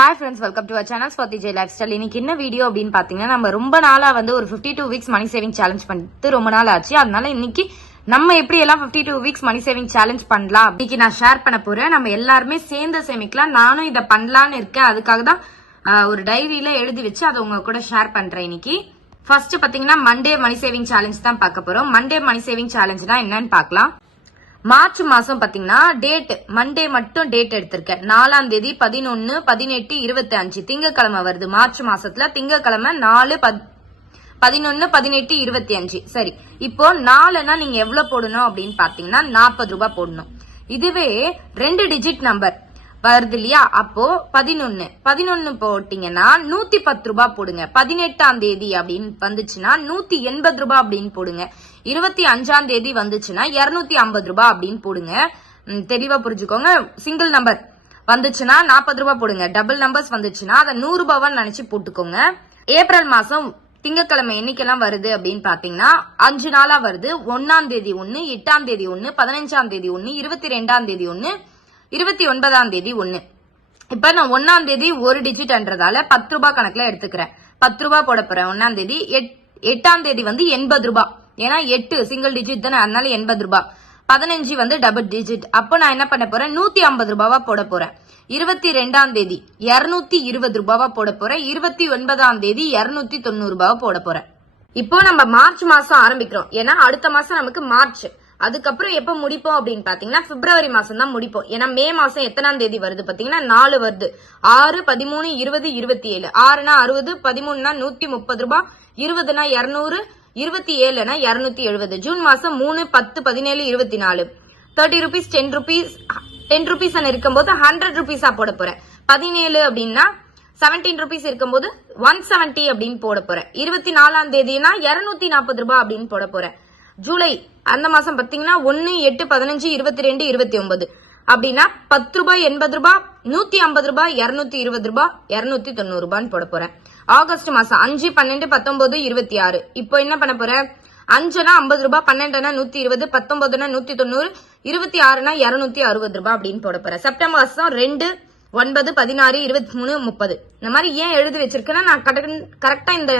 Hi friends, welcome to our channel Swati J Lifestyle. இன்னைக்கு என்ன video அப்படின்னு பாத்தீங்கன்னா நம்ம ரொம்ப நாளா ஒரு 52 வீக்ஸ் மணி சேவிங் சேலஞ்ச் பண்ணிட்டு ரொம்ப நாள் ஆச்சு. அதனால இன்னைக்கு நம்ம எப்படி எல்லாம் 52 வீக்ஸ் மணி சேவிங் சேலஞ்ச் பண்ணலாம் இன்னைக்கு நான் ஷேர் பண்ண போறேன். நம்ம எல்லாருமே சேர்ந்து சேமிக்கலாம். நானும் இதை பண்ணலான்னு இருக்கேன். அதுக்காக தான் ஒரு டைரியில எழுதி வச்சு அதை உங்க கூட ஷேர் பண்றேன். இன்னைக்கு ஃபர்ஸ்ட் பாத்தீங்கன்னா மண்டே மணி சேவிங் சேலஞ்ச் தான் பார்க்க போறோம். மண்டே மணி சேவிங் சேலஞ்ச்னா என்னன்னு பார்க்கலாம். மார்ச் மாசம் பாத்தீங்கன்னா டேட் மண்டே மட்டும் டேட் எடுத்திருக்கேன். 4ஆம் தேதி 11, 18, 25 திங்கக்கிழமை வருது. மார்ச் மாசத்துல திங்கக்கிழமை 4, 11, 18, 25. சரி, இப்போ 4னா நீங்க எவ்வளவு போடணும் அப்படின்னு பாத்தீங்கன்னா 40 ரூபாய் போடணும். இதுவே 2 டிஜிட் நம்பர் வருது இல்லையா, அப்போ 11 போட்டீங்கன்னா 110 ரூபாய் போடுங்க. 18ஆம் தேதி அப்படின்னு வந்துச்சுன்னா 180 ரூபாய் அப்படின்னு போடுங்க. 25ஆம் தேதி வந்துச்சுன்னா 250 ரூபாய் அப்படின்னு போடுங்க. தெளிவா புரிஞ்சுக்கோங்க. சிங்கிள் நம்பர் வந்துச்சுன்னா 40 ரூபாய் போடுங்க. டபுள் நம்பர்ஸ் வந்துச்சுன்னா அதை 100 ரூபாய் நினைச்சு போட்டுக்கோங்க. ஏப்ரல் மாசம் திங்கக்கிழமை என்னைக்கெல்லாம் வருது அப்படின்னு பாத்தீங்கன்னா 5 நாளா வருது. 1ஆம் தேதி 1, 8ஆம் தேதி 1, 15ஆம் தேதி 1, 22ஆம் தேதி 1, 29ஆம் தேதி 1. இப்ப நான் 1ஆம் தேதி ஒரு டிஜிட்ன்றதால 10 ரூபாய் கணக்குல எடுத்துக்கிறேன். 10 ரூபாய் போட போறேன் 1ஆம் தேதி. 8ஆம் தேதி 80 ரூபாய். ஏன்னா 8 சிங்கிள் டிஜிட் தானே, அதனால 80 ரூபாய். 15 டபுள் டிஜிட். அப்ப நான் என்ன பண்ண போறேன், 150 ரூபாவா போட போறேன். 22ஆம் தேதி 220 ரூபாவா போட போறேன். 29ஆம் தேதி 290 ரூபாவா போட போறேன். இப்போ நம்ம மார்ச் மாசம் ஆரம்பிக்கிறோம். ஏன்னா அடுத்த மாசம் நமக்கு மார்ச். அதுக்கப்புறம் எப்ப முடிப்போம் அப்படின்னு பாத்தீங்கன்னா பிப்ரவரி மாசம் தான் முடிப்போம். ஏன்னா மே மாசம் எத்தனாம் தேதி வருது பாத்தீங்கன்னா 4 வருது. 6, 13, 20, 27. 6னா 60, 13னா 130 ரூபாய், 20னா 200, 27னா 270. ஜூன் மாசம் 3, 10, 17, 24. 30 rupees, 10 rupees இருக்கும்போது 100 rupees போட போறேன். 17 அப்படின்னா 17 rupees இருக்கும்போது 170 அப்படின்னு போட போறேன். 24ஆம் தேதினா 240 ரூபாய் அப்படின்னு போட போறேன். ஜூலை அந்த மாசம் பாத்தீங்கன்னா 1, 8, 15, 22, 29 அப்படின்னா 10 ரூபாய், 80 ரூபாய், 150 ரூபாய், 220 ரூபாய், 290 ரூபான்னு போட போறேன். ஆகஸ்ட் மாசம் 5, 12, 19, 26. இப்போ என்ன பண்ண போறேன், 5னா 50 ரூபாய், 12னா 120, 19னா 190, 26னா 260 ரூபாய் அப்படின்னு போட போறேன். செப்டம்பர் மாசம் 2, 9, 16, 23, 30. இந்த மாதிரி ஏன் எழுதி வச்சிருக்கேன்னா நான் கரெக்டா இந்த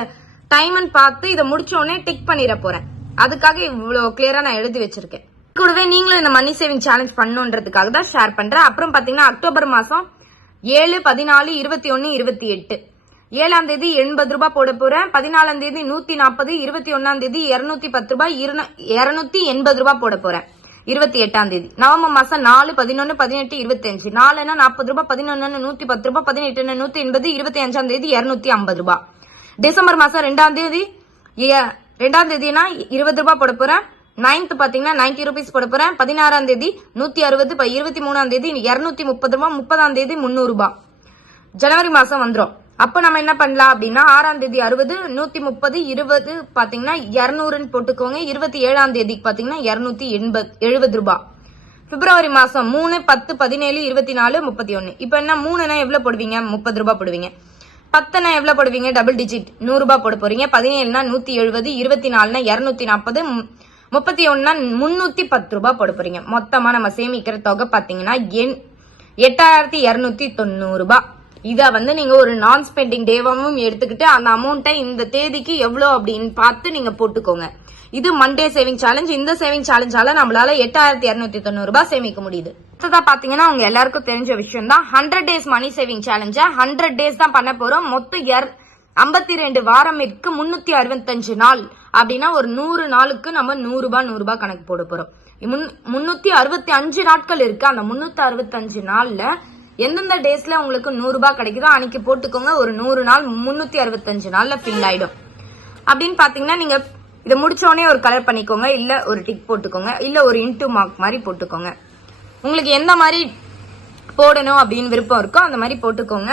டைம் பார்த்து இதை முடிச்ச உடனே டிக் பண்ணிட போறேன். அதுக்காக இவ்வளவு கிளியரா நான் எழுதி வச்சிருக்கேன். கூடவே நீங்களும் இந்த மணி சேவிங் சேலஞ்ச் பண்ணணுன்றதுக்காக தான் ஷேர் பண்றேன். அப்புறம் பாத்தீங்கன்னா அக்டோபர் மாசம் 7, 14, 21, 28. 7ஆம் தேதி 80 ரூபாய் போட போறேன். 14ஆம் தேதி 140, 21ஆம் தேதி 210 ரூபாய், 280 ரூபாய் போட போறேன். 28ஆம் தேதி நவம்பர் மாசம் 4, 11, 18, 25. 4னா 40 ரூபாய், 11னா 110 ரூபாய், 18னா 180, 25ஆம் தேதி 250 ரூபாய். டிசம்பர் மாசம் 2ஆம் தேதி 20 ரூபாய் போட போறேன். 9th பாத்தீங்கன்னா 90 rupees போட போறேன். 16ஆம் தேதி 160, 23ஆம் தேதி 230 ரூபாய், 30ஆம் தேதி 300 ரூபாய். ஜனவரி மாசம் வந்துரும். அப்ப நம்ம என்ன பண்ணலாம் அப்படின்னா 6ஆம் தேதி 60, 130, 20 பாத்தீங்கன்னா 200 போட்டுக்கோங்க. 27ஆம் தேதிக்கு பாத்தீங்கன்னா 270 ரூபாய். பிப்ரவரி மாசம் 3, 10, 17, 24, 31. இப்ப என்ன 3னா எவ்வளவு போடுவீங்க, 30 ரூபாய் போடுவீங்க. 10னா எவ்வளவு போடுவீங்க, டபுள் டிஜிட் 100 ரூபாய் போட போறீங்க. 17னா 170, 24னா 240, 31னா 310 ரூபாய் போட போறீங்க. மொத்தமா நம்ம சேமிக்கிற தொகை பாத்தீங்கன்னா 8290 ரூபாய். இத நீங்க ஒரு நான் ஸ்பெண்டிங் டேவாவும் எடுத்துக்கிட்டு அந்த அமௌண்ட்டை இந்த தேதிக்கு எவ்வளவு அப்படின்னு பார்த்து நீங்க போட்டுக்கோங்க. இது மண்டே சேவிங் சேலஞ்ச். இந்த சேவிங் சேலஞ்சால நம்மளால 8290 ரூபாய் சேமிக்க முடியுது. அடுத்ததா பாத்தீங்கன்னா உங்க எல்லாருக்கும் தெரிஞ்ச விஷயம் தான் 100 days மணி சேவிங் சேலஞ்ச 100 days தான் பண்ண போறோம். மொத்தம் 52 வாரமிற்கு 365 நாள் அப்படின்னா ஒரு 100 நாளுக்கு நம்ம 100 ரூபாய் கணக்கு போட போறோம். 365 நாட்கள் இருக்கு. அந்த 365 நாள்ல எந்தெந்த டேஸ்ல உங்களுக்கு 100 ரூபாய் கிடைக்குதோ அன்னைக்கு போட்டுக்கோங்க. ஒரு 100 நாள் 365 நாள்ல ஃபில் ஆயிடும். அப்படின்னு பாத்தீங்கன்னா நீங்க இதை முடிச்சோடனே ஒரு கலர் பண்ணிக்கோங்க, இல்ல ஒரு டிக் போட்டுக்கோங்க, இல்ல ஒரு இன்டூ மார்க் மாதிரி போட்டுக்கோங்க. உங்களுக்கு எந்த மாதிரி போடணும் அப்படின்னு விருப்பம் இருக்கோ அந்த மாதிரி போட்டுக்கோங்க.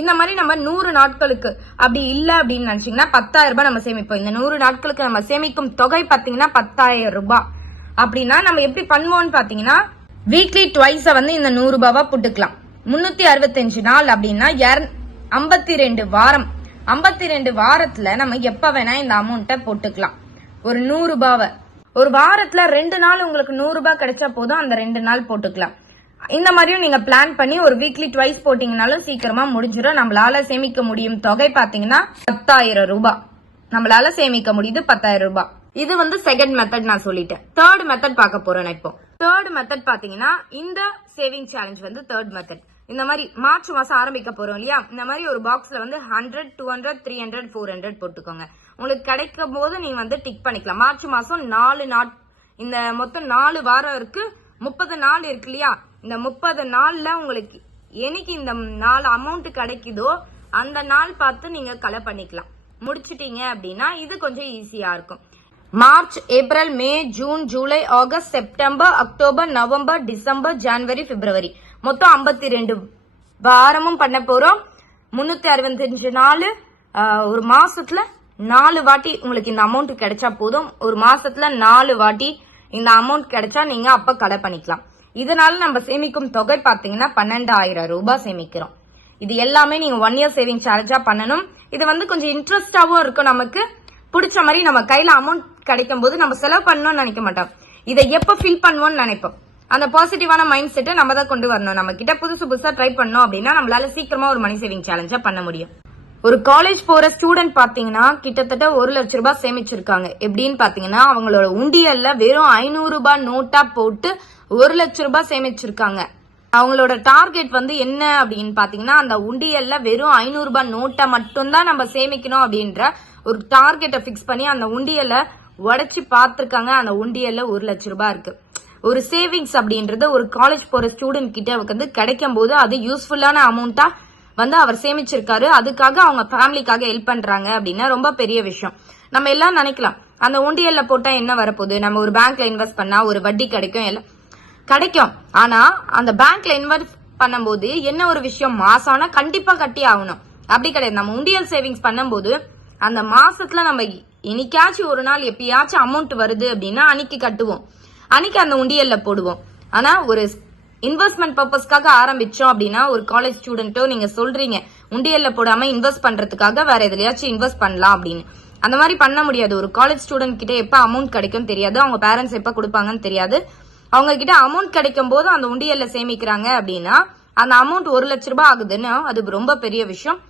இந்த மாதிரி நம்ம 100 நாட்களுக்கு அப்படி இல்ல அப்படின்னு நினைச்சீங்கன்னா 10,000 ரூபாய் நம்ம சேமிப்போம். இந்த 100 நாட்களுக்கு நம்ம சேமிக்கும் தொகை பாத்தீங்கன்னா 10,000 ரூபாய். அப்படின்னா நம்ம எப்படி பண்ணுவோம்னு பாத்தீங்கன்னா வீக்லி ட்வைஸ் இந்த 100 ரூபாவா போட்டுக்கலாம். 365 நாள் அப்படின்னா 52 வாரம். 52 வாரத்துல நம்ம எப்ப வேணா இந்த அமௌண்ட்டை போட்டுக்கலாம். ஒரு 100 ரூபாவை ஒரு வாரத்துல 2 நாள் உங்களுக்கு 100 ரூபாய் கிடைச்சா போதும், அந்த 2 நாள் போட்டுக்கலாம். இந்த மாதிரியும் நீங்க பிளான் பண்ணி ஒரு வீக்லி ட்வைஸ் போட்டீங்கனாலும் சீக்கிரமா முடிஞ்சிடும். நம்மளால சேமிக்க முடியும் தொகை பாத்தீங்கன்னா 10,000 ரூபாய். நம்மளால சேமிக்க முடியுது 10,000 ரூபாய். இது வந்து செகண்ட் மெத்தட் நான் சொல்லிட்டேன். தேர்ட் மெத்தட் பார்க்க போறேன் இப்போ. தேர்ட் மெத்தட் பாத்தீங்கன்னா இந்த சேவிங் சேலஞ்ச் வந்து தேர்ட் மெத்தட். இந்த மாதிரி மார்ச் மாசம் ஆரம்பிக்க போறோம் இல்லையா, இந்த மாதிரி ஒரு பாக்ஸ்ல வந்து 100, 200, 300, 400 போட்டுக்கோங்க. உங்களுக்கு கிடைக்கும் போது நீ வந்து டிக் பண்ணிக்கலாம். மார்ச் மாசம் 4 நாள், இந்த மொத்தம் 4 வாரம் இருக்கு, 30 நாள் இருக்கு இல்லையா. இந்த 30 நாள்ல உங்களுக்கு என்னைக்கு இந்த 4 அமௌண்ட் கிடைக்குதோ அந்த நாள் பார்த்து நீங்க கலெக்ட் பண்ணிக்கலாம். முடிச்சிட்டீங்க அப்படின்னா இது கொஞ்சம் ஈஸியா இருக்கும். March, April, May, June, July, August, September, October, November, December, January, February மொத்தம் 52 வாரமும் பண்ண போறோம். 365 நாள். ஒரு மாசத்துல 4 வாட்டி உங்களுக்கு இந்த அமௌண்ட் கிடைச்சா போதும். ஒரு மாசத்துல 4 வாட்டி இந்த அமௌண்ட் கிடைச்சா நீங்க அப்ப கலெக்ட் பண்ணிக்கலாம். இதனால நம்ம சேமிக்கும் தொகை பாத்தீங்கன்னா 12,000 ரூபாய் சேமிக்கிறோம். இது எல்லாமே நீங்க 1 இயர் சேவிங் சேலஞ்சா பண்ணணும். இது வந்து கொஞ்சம் இன்ட்ரெஸ்டாவும் இருக்கும். நமக்கு பிடிச்ச மாதிரி நம்ம கையில அமௌண்ட் கிடைக்கும் போது நம்ம செலவு பண்ணணும்னு நினைக்க மாட்டோம். இதை எப்ப ஃபில் பண்ணுவோம்னு நினைப்போம். அந்த பாசிட்டிவான மைண்ட் செட்டை நம்ம தான் கொண்டு வரணும். நம்ம கிட்ட புதுசா ட்ரை பண்ணோம் அப்படின்னா நம்மளால சீக்கிரமா ஒரு மணி சேவிங் சேலஞ்சா பண்ண முடியும். ஒரு காலேஜ் போற ஸ்டூடெண்ட் பாத்தீங்கன்னா கிட்டத்தட்ட 1 லட்சம் ரூபாய் சேமிச்சிருக்காங்க. எப்படின்னு பாத்தீங்கன்னா அவங்களோட உண்டியல்ல வெறும் 500 ரூபாய் நோட்டா போட்டு 1 லட்சம் ரூபாய் சேமிச்சிருக்காங்க. அவங்களோட டார்கெட் வந்து என்ன அப்படின்னு பாத்தீங்கன்னா அந்த உண்டியல்ல வெறும் 500 ரூபாய் நோட்டை மட்டும்தான் நம்ம சேமிக்கணும் அப்படின்ற ஒரு டார்கெட்டை பிக்ஸ் பண்ணி அந்த உண்டியல்ல உடைச்சு பாத்துருக்காங்க. அந்த உண்டியல்ல 1 லட்சம் ரூபாய் இருக்கு. ஒரு சேவிங்ஸ் அப்படின்றது ஒரு காலேஜ் போற ஸ்டூடெண்ட் கிட்ட வந்து கிடைக்கும் போது அது யூஸ்ஃபுல்லான அமௌண்டா வந்து அவர் சேமிச்சிருக்காரு. அதுக்காக அவங்க ஃபேமிலிக்காக ஹெல்ப் பண்றாங்க அப்படின்னா ரொம்ப பெரிய விஷயம். நம்ம எல்லாம் நினைக்கலாம் அந்த உண்டியல்ல போட்டா என்ன வரப்போகுது, நம்ம ஒரு பேங்க்ல இன்வெஸ்ட் பண்ணா ஒரு வட்டி கிடைக்கும், எல்லாம் கிடைக்கும். ஆனா அந்த பேங்க்ல இன்வெஸ்ட் பண்ணும்போது என்ன ஒரு விஷயம், மாசம் ஆனா கண்டிப்பா கட்டி ஆகணும். அப்படி கிடையாது. நம்ம உண்டியல் சேவிங்ஸ் பண்ணும்போது அந்த மாசத்துல நம்ம என்னைக்காச்சும் ஒரு நாள் எப்பயாச்சும் அமௌண்ட் வருது அப்படின்னா அன்னைக்கு கட்டுவோம், அன்னைக்கு அந்த உண்டியல்ல போடுவோம். ஆனா ஒரு இன்வெஸ்ட்மெண்ட் பர்பஸ்க்காக ஆரம்பிச்சோம் அப்படின்னா ஒரு காலேஜ் ஸ்டூடெண்டோ நீங்க சொல்றீங்க உண்டியல்ல போடாம இன்வெஸ்ட் பண்றதுக்காக வேற எதுலயாச்சும் இன்வெஸ்ட் பண்ணலாம் அப்படின்னு. அந்த மாதிரி பண்ண முடியாது. ஒரு காலேஜ் ஸ்டூடெண்ட் கிட்ட எப்ப அமௌண்ட் கிடைக்கும் தெரியாது, அவங்க பேரண்ட்ஸ் எப்ப கொடுப்பாங்கன்னு தெரியாது. அவங்க கிட்ட அமௌண்ட் கிடைக்கும் போது அந்த உண்டியல்ல சேமிக்கிறாங்க அப்படின்னா அந்த அமௌண்ட் 1 லட்சம் ரூபாய் ஆகுதுன்னா அது ரொம்ப பெரிய விஷயம்.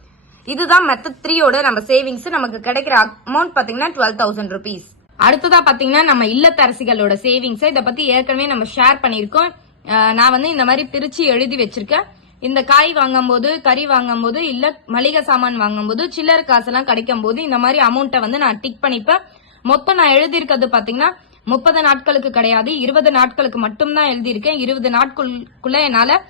இதுதான் மெத்தட் 3யோட நம்ம சேவிங்ஸ். நமக்கு கிடைக்கிற அமௌண்ட் பாத்தீங்கன்னா 12,000 rupees. அடுத்ததா பாத்தீங்கன்னா நம்ம இல்லத்தரசிகளோட சேவிங்ஸ். இதை பத்தி ஏற்கனவே நம்ம ஷேர் பண்ணிருக்கோம். நான் வந்து இந்த மாதிரி பிரிச்சு எழுதி வச்சிருக்கேன். இந்த காய் வாங்கும் போது, கறி வாங்கும் போது, இல்ல மளிகை சாமான் வாங்கும் போது, சில்லறை காசெல்லாம் கிடைக்கும் போது இந்த மாதிரி அமௌண்ட்டை வந்து நான் டிக் பண்ணிப்பேன். மொத்தம் நான் எழுதியிருக்கிறது பாத்தீங்கன்னா 30 நாட்களுக்கு கிடையாது, 20 நாட்களுக்கு மட்டும் தான் எழுதியிருக்கேன். 20 நாட்களுக்குள்ள என்னால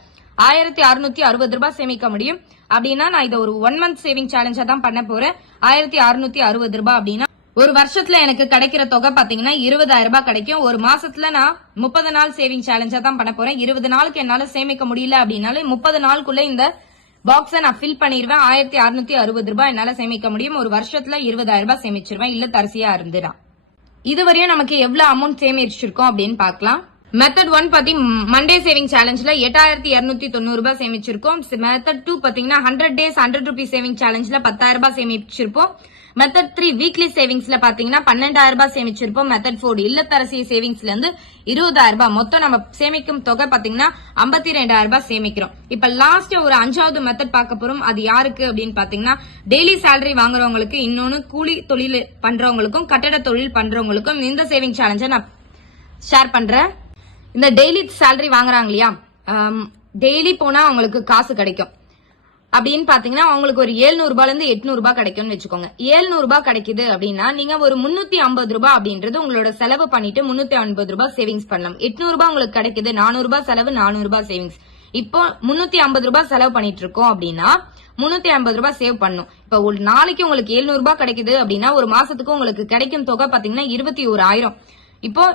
1,660 ரூபாய் சேமிக்க முடியும். அப்படின்னா நான் இதை ஒரு 1 month சேவிங் சேலஞ்சா தான் பண்ண போறேன். 1,660 ரூபாய் அப்படின்னா ஒரு வருஷத்துல எனக்கு கிடைக்கிற தொகை பாத்தீங்கன்னா 20,000 ரூபாய் கிடைக்கும். ஒரு மாசத்துல நான் 30 நாள் சேவிங் சேலஞ்சா தான் பண்ண போறேன். 20 நாளுக்கு என்னால சேமிக்க முடியல அப்படின்னாலும் 30 நாளுக்குள்ள இந்த பாக்ஸை நான் ஃபில் பண்ணிடுவேன். 1,660 ரூபாய் என்னால சேமிக்க முடியும். ஒரு வருஷத்துல 20,000 ரூபாய் சேமிச்சிருவேன் இல்லத்தரசியா இருந்துதான். இதுவரையும் நமக்கு எவ்வளவு அமௌண்ட் சேமிச்சிருக்கோம் அப்படின்னு பாக்கலாம். மெத்தட் 1 பாத்தி மண்டே சேவிங் சேலஞ்ச்ல 8,290 ரூபாய் சேமிச்சிருக்கோம். மெத்தட் 2 பாத்தீங்கன்னா 100 days 100 rupees சேவிங் சேலஞ்ச்ல 10,000 ரூபாய் சேமிச்சிருப்போம். மெத்தட் 3 வீக்லி சேவிங்ஸ்ல பாத்தீங்கன்னா 12,000 ரூபாய் சேமிச்சிருப்போம். மெத்தட் 4 இல்லத்தரசி சேவிங்ஸ்ல இருந்து 20,000 ரூபாய். மொத்தம் நம்ம சேமிக்கும் தொகை பாத்தீங்கன்னா 52,000 ரூபாய் சேமிக்கிறோம். இப்ப லாஸ்ட் ஒரு 5வது மெத்தட் பார்க்க போறோம். அது யாருக்கு அப்படின்னு பாத்தீங்கன்னா டெய்லி சேலரி வாங்குறவங்களுக்கு, இன்னொன்னு கூலி தொழில் பண்றவங்களுக்கும், கட்டட தொழில் பண்றவங்களுக்கும் இந்த சேவிங் சேலஞ்சை நான் ஷேர் பண்றேன். இந்த டெய்லி சேலரி வாங்குறாங்க இல்லையா, டெய்லி போனா அவங்களுக்கு காசு கிடைக்கும். அப்படின்னு பாத்தீங்கன்னா அவங்களுக்கு ஒரு 700 ரூபாயில இருந்து 800 ரூபாய் கிடைக்கும்னு வச்சுக்கோங்க. 700 ரூபாய் கிடைக்குது அப்படின்னா நீங்க ஒரு 350 ரூபாய் அப்படின்றது உங்களோட செலவு பண்ணிட்டு 350 ரூபாய் சேவிங்ஸ் பண்ணலாம். 800 ரூபாய் உங்களுக்கு கிடைக்குது, 400 ரூபாய் செலவு, 400 ரூபாய் சேவிங்ஸ். இப்போ 350 ரூபாய் செலவு பண்ணிட்டு இருக்கோம் அப்படின்னா 350 ரூபாய் சேவ் பண்ணும். இப்ப ஒரு நாளைக்கு உங்களுக்கு 700 ரூபாய் கிடைக்குது அப்படின்னா ஒரு மாசத்துக்கு உங்களுக்கு கிடைக்கும் தொகை பாத்தீங்கன்னா 21,000. இப்போ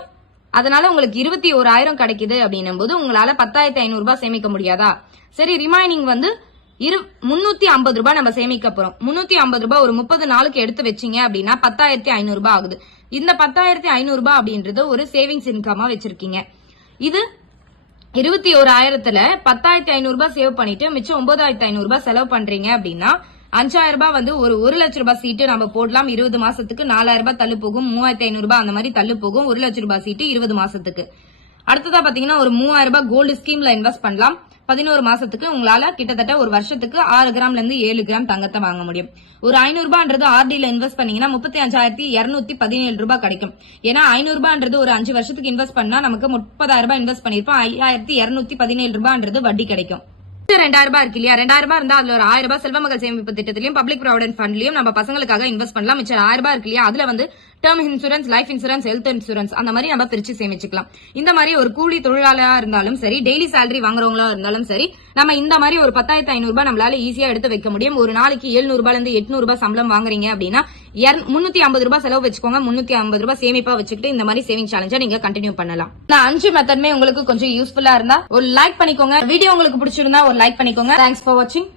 அதனால உங்களுக்கு 21,000 கிடைக்குது அப்படின்னும் போது உங்களால 10,500 ரூபாய் சேமிக்க முடியாதா? சரி, ரிமைனிங் வந்து 350 ரூபாய் நம்ம சேமிக்க போறோம். 350 ரூபாய் ஒரு 30 நாளுக்கு எடுத்து வச்சீங்க அப்படின்னா 10,500 ரூபாய் ஆகுது. இந்த 10,500 ரூபாய் அப்படின்றது ஒரு சேவிங்ஸ் இன்கமா வச்சிருக்கீங்க. இது 21,000த்துல 10,500 ரூபாய் சேவ் பண்ணிட்டு மிச்சம் 9,500 ரூபாய் செலவு பண்றீங்க அப்படின்னா 5,000 ரூபாய் வந்து ஒரு 1 லட்சம் ரூபாய் சீட்டு நம்ம போடலாம். 20 மாசத்துக்கு 4,000 ரூபாய் தள்ளு போகும். 3,500 ரூபாய் அந்த மாதிரி தள்ளு போகும். 1 லட்சம் ரூபாய் சீட்டு 20 மாசத்துக்கு. அடுத்ததா பாத்தீங்கன்னா ஒரு 3000 ரூபாய் கோல்டு ஸ்கீம்ல இன்வெஸ்ட் பண்ணலாம். 11 மாசத்துக்கு உங்களால கிட்டத்தட்ட ஒரு வருஷத்துக்கு 6 கிராம்ல இருந்து 7 கிராம் தங்கத்தை வாங்க முடியும். ஒரு 500 ரூபாய்ன்றது ஆர்டில இன்வெஸ்ட் பண்ணீங்கன்னா 35,217 ரூபாய் கிடைக்கும். ஏன்னா 500 ரூபாய்ன்றது ஒரு 5 வருஷத்துக்கு இன்வெஸ்ட் பண்ணா நமக்கு 30,000 ரூபாய் இன்வெஸ்ட் பண்ணிருப்போம். 5,217 ரூபாய்ன்றது வட்டி கிடைக்கும். 2000 ரூபாய் இருக்கு இல்லையா, 2000 ரூபாய் இருந்தா அதுல ஒரு 1000 ரூபாய் செல்வ மகள் சேமிப்பு திட்டத்திலயும் பப்ளிக் ப்ராவிடன்ட் ஃபண்ட்லயும் நம்ம பசங்களுக்காக இன்வெஸ்ட் பண்ணலாம். மிச்சம் 1000 ரூபாய் இருக்கு இல்லையா, அதுல வந்து term insurance, life insurance, health insurance அந்த மாதிரி நம்ம பிரிச்சு சேமிச்சுக்கலாம். இந்த மாதிரி ஒரு கூலி தொழிலாளரா இருந்தாலும் சரி, டெய்லி சேலரி வாங்குறவங்களா இருந்தாலும் சரி, நம்ம இந்த மாதிரி ஒரு 10,500 ரூபாய் நம்மளால ஈஸியா எடுத்து வைக்க முடியும். ஒரு நாளைக்கு 700 ரூபாயில இருந்து 800 ரூபாய் சம்பளம் வாங்குறீங்க அப்படின்னா 350 ரூபாய் செலவு வச்சுக்கோங்க. 350 ரூபாய் சேமிப்பா வச்சுக்கிட்டு இந்த மாதிரி சேவிங் சேலஞ்சா நீங்க கண்டினியூ பண்ணலாம். இந்த 5 மெத்தடுமே உங்களுக்கு கொஞ்சம் யூஸ்ஃபுல்லா இருந்தா ஒரு லைக் பண்ணிக்கோங்க. வீடியோ உங்களுக்கு பிடிச்சிருந்தா ஒரு லைக் பண்ணிக்கோங்க. தேங்க்ஸ் ஃபார் வாட்சிங்.